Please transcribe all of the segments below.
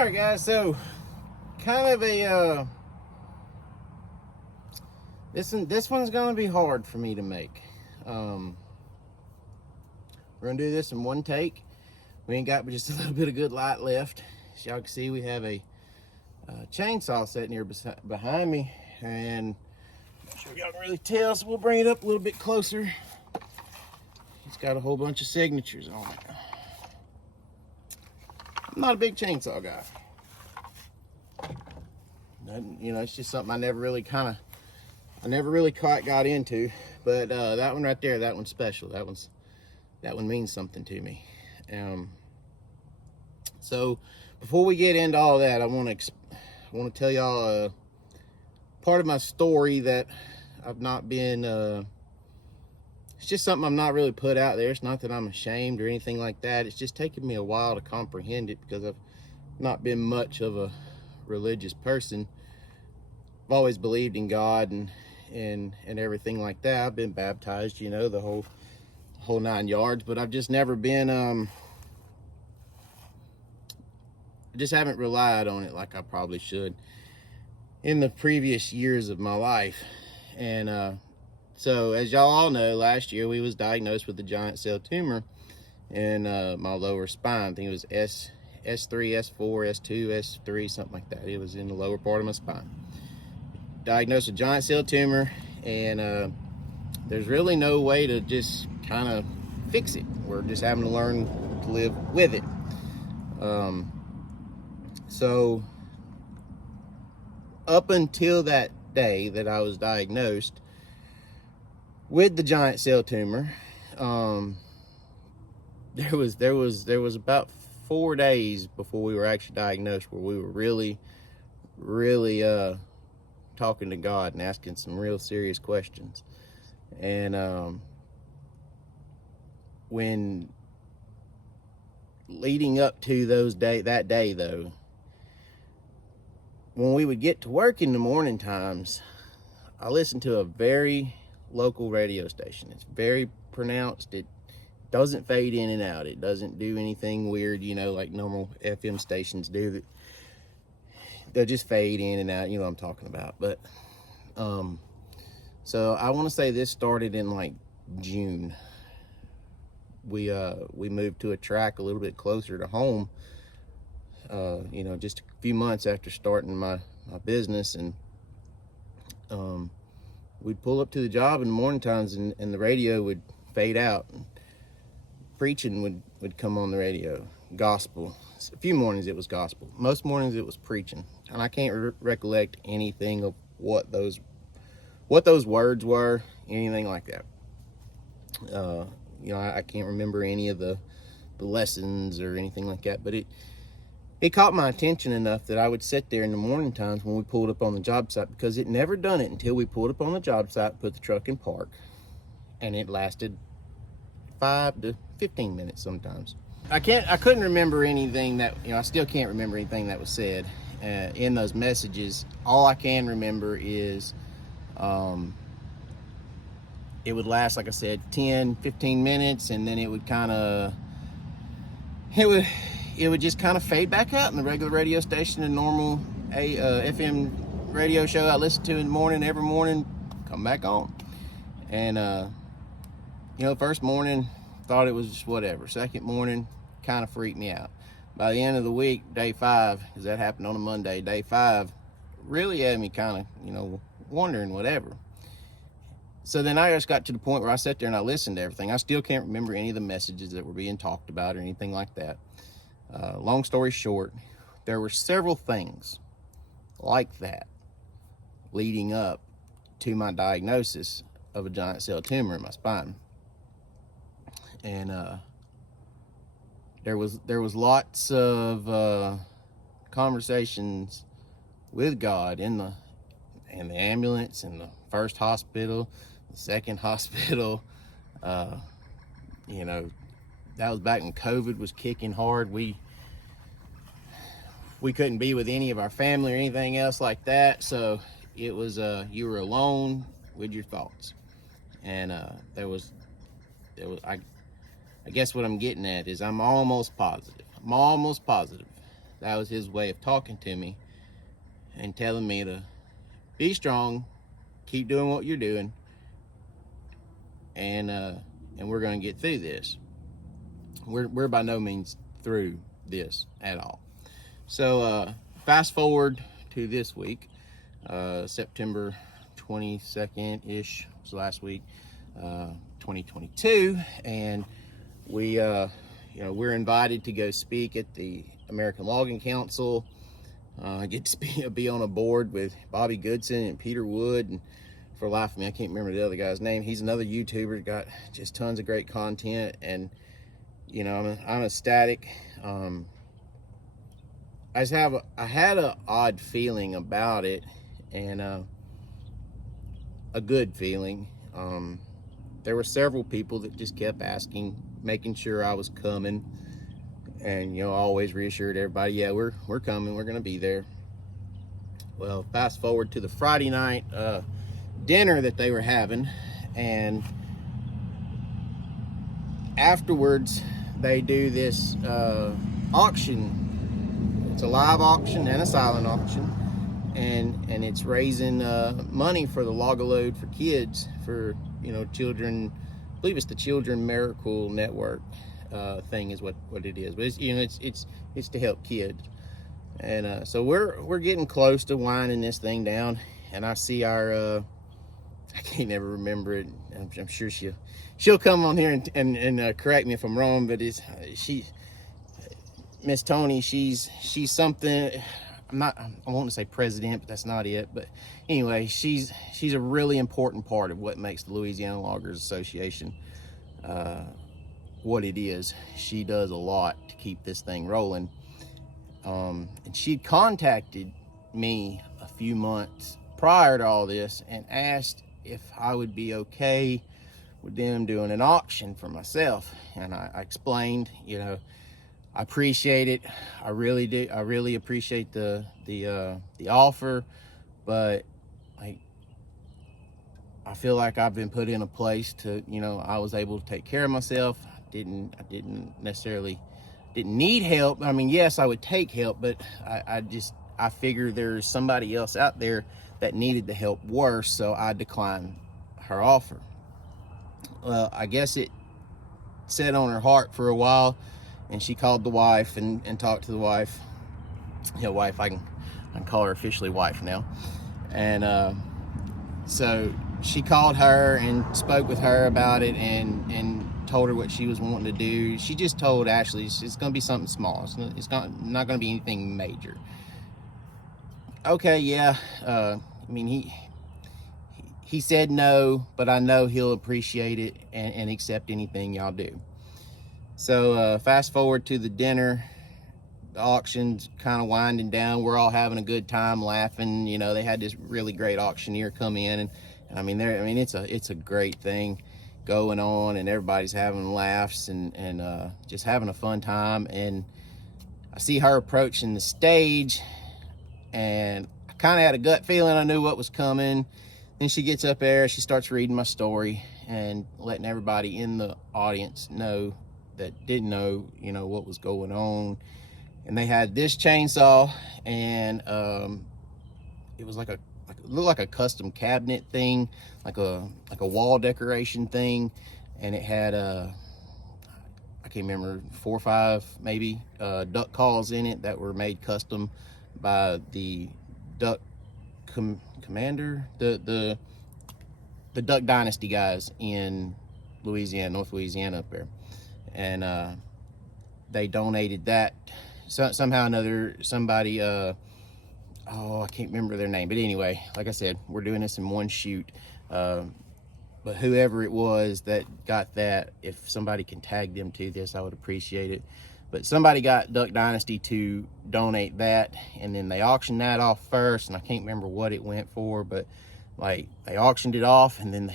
Alright guys, so kind of a this one's gonna be hard for me to make. We're gonna do this in one take. We ain't got but just a little bit of good light left. As y'all can see, we have a chainsaw sitting here behind me, and I'm not sure y'all can really tell, so we'll bring it up a little bit closer. It's got a whole bunch of signatures on it. I'm not a big chainsaw guy. You know, it's just something I never really quite got into. But that one right there, that one's special. That one means something to me. So before we get into all that, I want to tell y'all part of my story that I've not been. It's just something I'm not really put out there. It's not that I'm ashamed or anything like that. It's just taken me a while to comprehend it because I've not been much of a religious person. I've always believed in God and everything like that. I've been baptized, you know, the whole 9 yards, but I've just never been I just haven't relied on it like I probably should in the previous years of my life. And so as y'all all know, last year we was diagnosed with a giant cell tumor in my lower spine. I think it was S3, S4, S2, S3, something like that. It was in the lower part of my spine. Diagnosed with giant cell tumor, and there's really no way to just kind of fix it. We're just having to learn to live with it. So up until that day that I was diagnosed with the giant cell tumor, there was about 4 days before we were actually diagnosed where we were really talking to God and asking some real serious questions. And when leading up to that day though, when we would get to work in the morning times, I listened to a very local radio station. It's very pronounced. It doesn't fade in and out. It doesn't do anything weird, you know, like normal FM stations do. They'll just fade in and out, you know what I'm talking about. But so I want to say this started in like June. We moved to a track a little bit closer to home, you know, just a few months after starting my business. And we'd pull up to the job in the morning times, and the radio would fade out. Preaching would come on the radio, gospel. A few mornings it was gospel. Most mornings it was preaching, and I can't recollect anything of what those words were, anything like that. You know, I can't remember any of the lessons or anything like that, but it caught my attention enough that I would sit there in the morning times when we pulled up on the job site, because it never done it until we pulled up on the job site, put the truck in park, and it lasted 5 to 15 minutes sometimes. I couldn't remember anything that, you know, I still can't remember anything that was said in those messages. All I can remember is it would last, like I said, 10, 15 minutes, and then it would just kind of fade back out in the regular radio station, a normal FM radio show I listen to in the morning, every morning, come back on. And you know, first morning thought it was just whatever. Second morning kind of freaked me out. By the end of the week, day 5, because that happened on a Monday, day 5 really had me kind of, you know, wondering whatever. So then I just got to the point where I sat there and I listened to everything. I still can't remember any of the messages that were being talked about or anything like that. Long story short, there were several things like that leading up to my diagnosis of a giant cell tumor in my spine. And there was lots of conversations with God in the ambulance, in the first hospital, the second hospital. You know, that was back when COVID was kicking hard. We couldn't be with any of our family or anything else like that, so it was you were alone with your thoughts. And I guess what I'm getting at is I'm almost positive That was his way of talking to me and telling me to be strong, keep doing what you're doing, and we're going to get through this. We're by no means through this at all. So fast forward to this week, September 22nd-ish was last week, 2022, and we're invited to go speak at the American Logging Council. I get to be on a board with Bobby Goodson and Peter Wood, and for the life of me, I can't remember the other guy's name. He's another YouTuber, got just tons of great content, and I'm ecstatic. I had an odd feeling about it, and a good feeling. There were several people that just kept asking, making sure I was coming, and I always reassured everybody, yeah, we're coming, we're gonna be there. Well, fast forward to the Friday night dinner that they were having, and afterwards they do this auction. It's a live auction and a silent auction, and it's raising money for the Log-A-Load for Kids, for children. I believe it's the Children Miracle Network thing is what it is, but it's to help kids. And so we're getting close to winding this thing down, and I see our I can't never remember it. I'm sure she'll come on here and correct me if I'm wrong, but Miss Tony, she's something. I want to say president, but that's not it. But anyway, she's a really important part of what makes the Louisiana Loggers Association what it is. She does a lot to keep this thing rolling. And she contacted me a few months prior to all this and asked if I would be okay with them doing an auction for myself. And I explained, I appreciate it. I really do. I really appreciate the offer, but I feel like I've been put in a place to, I was able to take care of myself. I didn't necessarily need help. I mean, yes, I would take help, but I figure there's somebody else out there that needed the help worse, so I declined her offer. Well, I guess it sat on her heart for a while, and she called the wife and talked to the wife. Wife, I can call her officially wife now. And so she called her and spoke with her about it, and told her what she was wanting to do. She just told Ashley it's going to be something small. It's not going to be anything major. Okay, yeah. I mean, he said no, but I know he'll appreciate it and accept anything y'all do. So fast forward to the dinner. The auction's kind of winding down. We're all having a good time, laughing. They had this really great auctioneer come in, and I mean, it's a great thing going on, and everybody's having laughs and just having a fun time. And I see her approaching the stage, and I kind of had a gut feeling I knew what was coming. Then she gets up there, she starts reading my story and letting everybody in the audience know that didn't know, what was going on. And they had this chainsaw, and it was it looked like a custom cabinet thing, like a wall decoration thing, and it had I can't remember, 4 or 5 maybe duck calls in it that were made custom by the Duck Commander, the Duck Dynasty guys in Louisiana, North Louisiana up there, and they donated that. So somehow or another, somebody, I can't remember their name, but anyway, like I said, we're doing this in one shoot. But whoever it was that got that, if somebody can tag them to this, I would appreciate it. But somebody got Duck Dynasty to donate that, and then they auctioned that off first, and I can't remember what it went for, but they auctioned it off, and then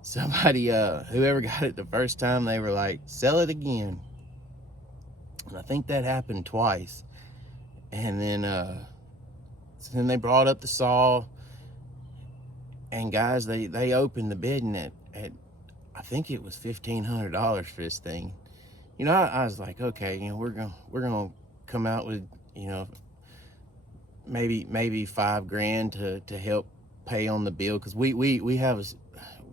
somebody, whoever got it the first time, they were like, sell it again. And I think that happened twice. And then so then they brought up the saw, and guys, they opened the bidding at I think it was $1,500 for this thing. I was like, okay, we're gonna come out with, you know, maybe $5,000 to help pay on the bill, because we have,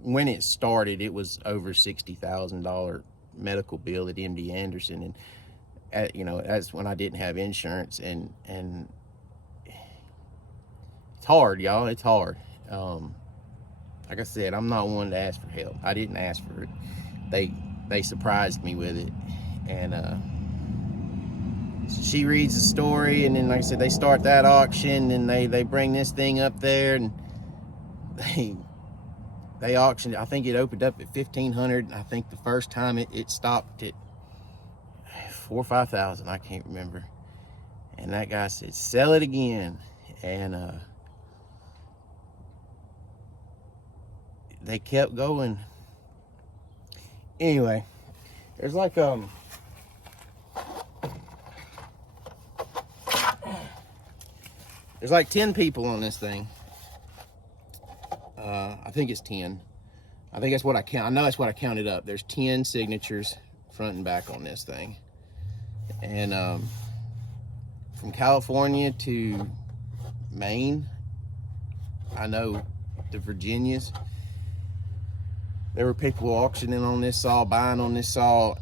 when it started, it was over $60,000 medical bill at MD Anderson, and you know, that's when I didn't have insurance, and it's hard, y'all. It's hard. Like I said, I'm not one to ask for help. I didn't ask for it. They surprised me with it, and she reads the story, and then, like I said, they start that auction, and they bring this thing up there, and they auctioned. I think it opened up at $1,500. I think the first time it stopped at $4,000 or $5,000. I can't remember. And that guy said, "Sell it again," and they kept going. Anyway, there's like there's like 10 people on this thing. I think it's 10. I think that's what I count. I know that's what I counted up. There's 10 signatures front and back on this thing. And from California to Maine, I know the Virginias, there were people auctioning on this saw, buying on this saw,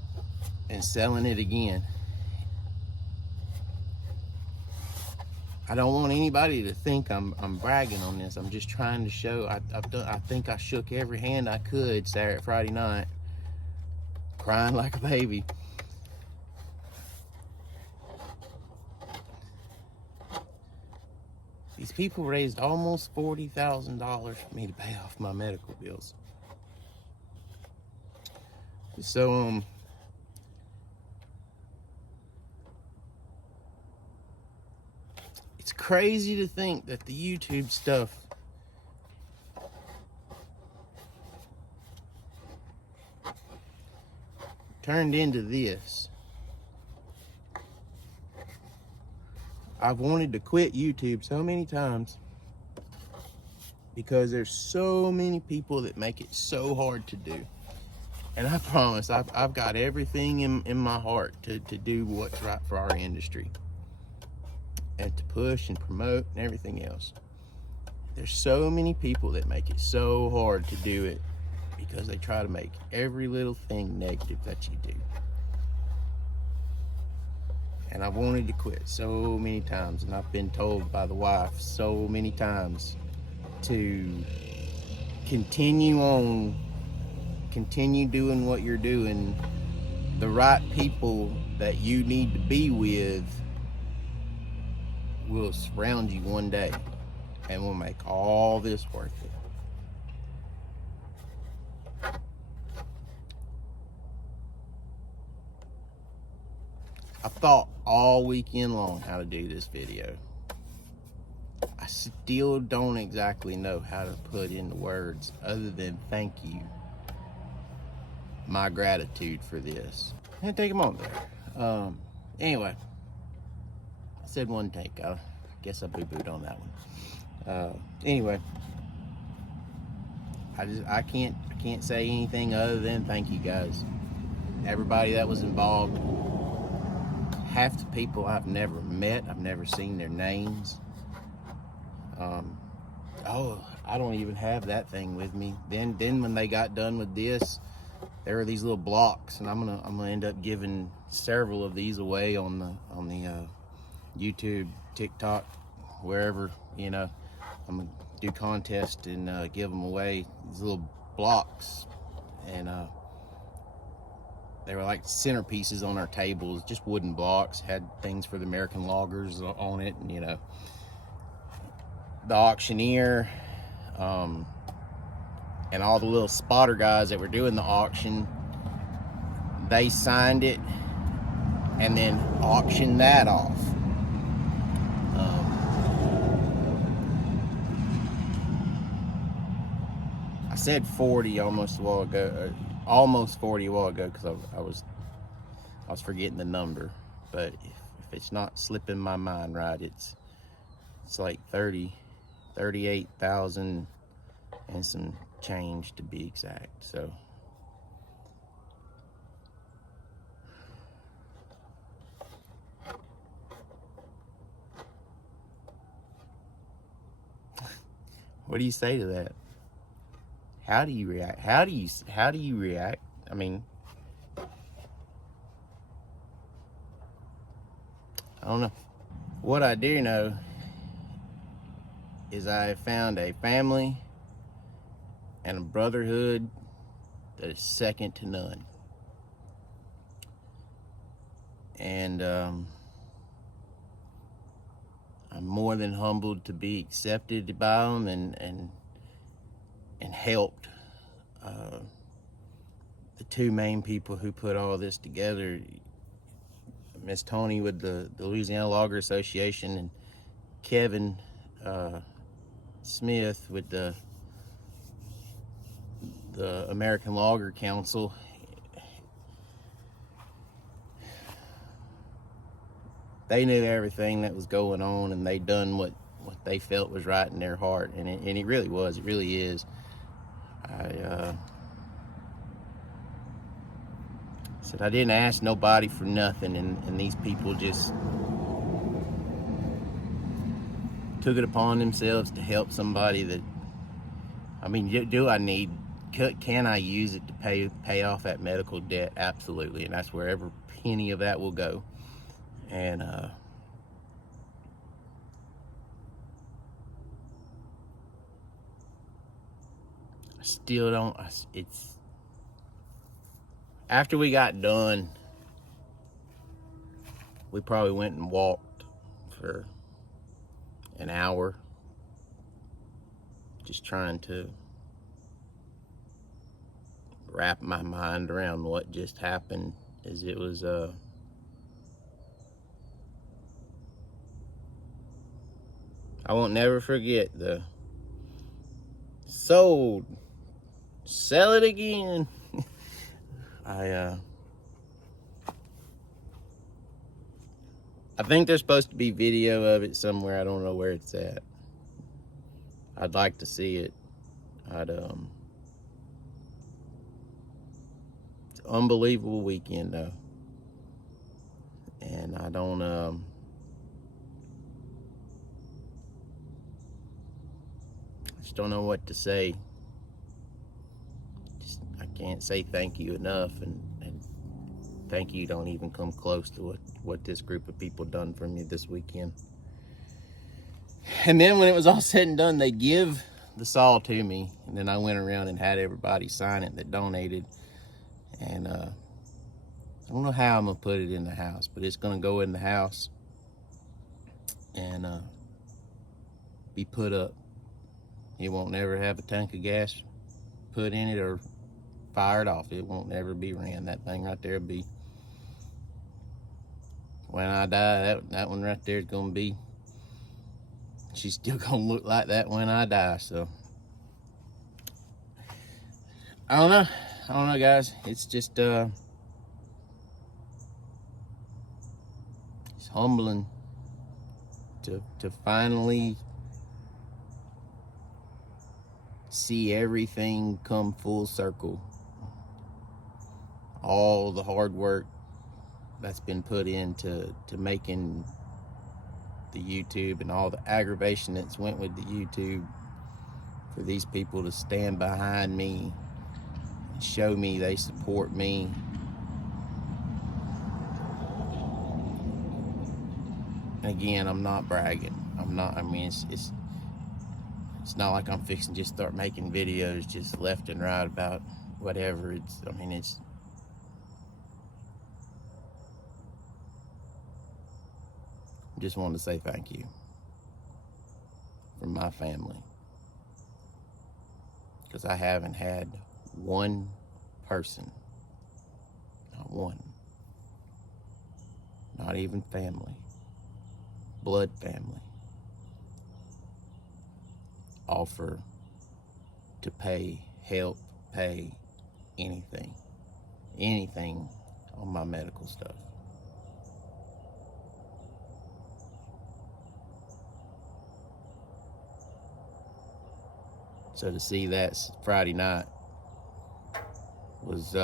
and selling it again. I don't want anybody to think I'm bragging on this. I'm just trying to show. I think I shook every hand I could Friday night, crying like a baby. These people raised almost $40,000 for me to pay off my medical bills. So it's crazy to think that the YouTube stuff turned into this. I've wanted to quit YouTube so many times because there's so many people that make it so hard to do. And I promise, I've got everything in my heart to do what's right for our industry and to push and promote and everything else. There's so many people that make it so hard to do it because they try to make every little thing negative that you do. And I've wanted to quit so many times, and I've been told by the wife so many times to continue on, continue doing what you're doing. The right people that you need to be with will surround you one day and will make all this worth it. I thought all weekend long how to do this video. I still don't exactly know how to put into words other than thank you. My gratitude for this. And take a moment there. Anyway, I said one take. I guess I boo-booed on that one. Anyway, I can't say anything other than thank you guys. Everybody that was involved. Half the people I've never met. I've never seen their names. I don't even have that thing with me. Then when they got done with this, there were these little blocks, and I'm gonna end up giving several of these away on the YouTube, TikTok, wherever, you know. I'm gonna do contests and give them away, these little blocks, and they were like centerpieces on our tables, just wooden blocks, had things for the American loggers on it, and, you know, the auctioneer, and all the little spotter guys that were doing the auction, they signed it and then auctioned that off. I said 40 almost 40 a while ago because I was forgetting the number, but if it's not slipping my mind right, it's like 38,000 and some change, to be exact. So What do you say to that? How do you react? How do you react? I mean, I don't know. What I do know is I found a family and a brotherhood that is second to none. And I'm more than humbled to be accepted by them and helped. The two main people who put all this together, Miss Tony with the Louisiana Logger Association, and Kevin Smith with the American Logger Council. They knew everything that was going on, and they done what they felt was right in their heart, and it really was. It really is. I said I didn't ask nobody for nothing, and these people just took it upon themselves to help somebody that, I mean, can I use it to pay off that medical debt? Absolutely, and that's where every penny of that will go. And I still don't, it's, after we got done, we probably went and walked for an hour, just trying to wrap my mind around what just happened. As it was I won't never forget the sold, sell it again. I think there's supposed to be video of it somewhere. I don't know where it's at. I'd like to see it. It's an unbelievable weekend though. And I just don't know what to say. I can't say thank you enough, and thank you don't even come close to what this group of people done for me this weekend. And then when it was all said and done, they give the saw to me, and then I went around and had everybody sign it that donated. And I don't know how I'm gonna put it in the house, but it's gonna go in the house and be put up. It won't never have a tank of gas put in it or fired off. It won't ever be ran. That thing right there will be, when I die, that one right there is gonna be, she's still gonna look like that when I die. So I don't know guys. It's just it's humbling to finally see everything come full circle. All the hard work that's been put into making the YouTube, and all the aggravation that's went with the YouTube, for these people to stand behind me and show me they support me. And again, I'm not bragging. I mean, it's not like I'm fixing to just start making videos just left and right about whatever. I just wanted to say thank you from my family, because I haven't had one person, not one, not even family, blood family, offer to help pay anything on my medical stuff. So to see that Friday night was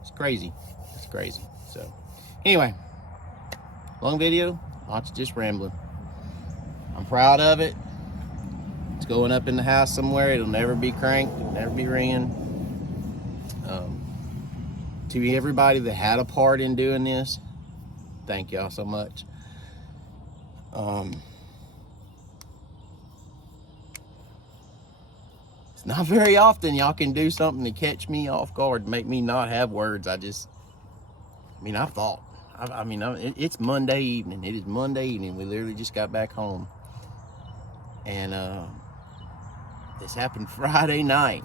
it's crazy. So anyway, long video, lots of just rambling. I'm proud of it. It's going up in the house somewhere. It'll never be cranked. It'll never be ringing. To everybody that had a part in doing this, thank y'all so much. It's not very often y'all can do something to catch me off guard, make me not have words. It's Monday evening. It is Monday evening. We literally just got back home. And this happened Friday night.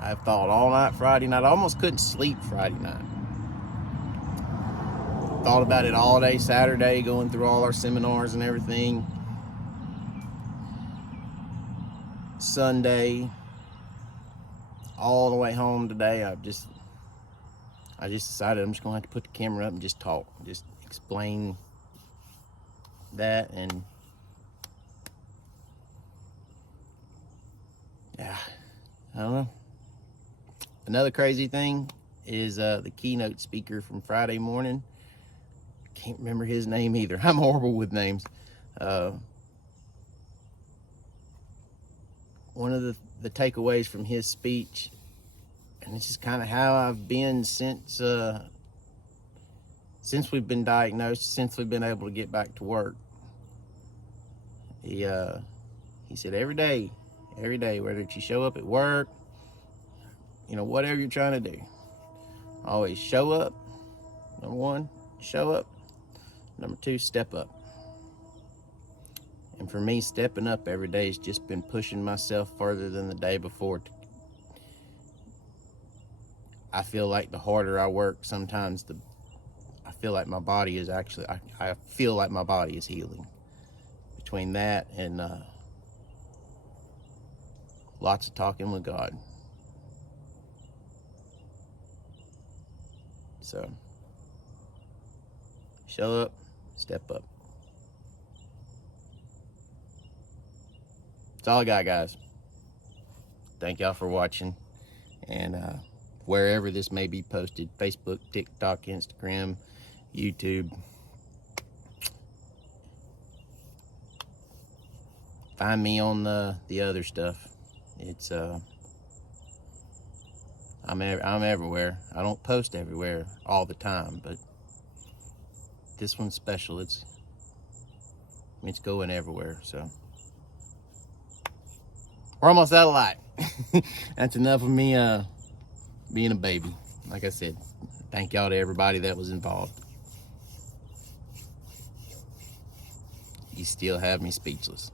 I've thought all night Friday night. I almost couldn't sleep Friday night. Thought about it all day Saturday, going through all our seminars and everything. Sunday, all the way home today, I just decided I'm just gonna have to put the camera up and just talk, just explain that. And yeah, I don't know. Another crazy thing is the keynote speaker from Friday morning. Can't remember his name either. I'm horrible with names. One of the takeaways from his speech, and this is kind of how I've been since we've been diagnosed, since we've been able to get back to work. He said every day, whether you show up at work, whatever you're trying to do, always show up. Number one, show up. Number two, step up. And for me, stepping up every day has just been pushing myself further than the day before. I feel like the harder I work, sometimes I feel like my body is actually, I feel like my body is healing. Between that and lots of talking with God. So, show up, step up. That's all I got, guys. Thank y'all for watching. And wherever this may be posted, Facebook, TikTok, Instagram, YouTube, find me on the other stuff. It's I'm everywhere. I don't post everywhere all the time, but this one's special. It's going everywhere. So we're almost out of light. That's enough of me being a baby. Like I said, thank y'all to everybody that was involved. You still have me speechless.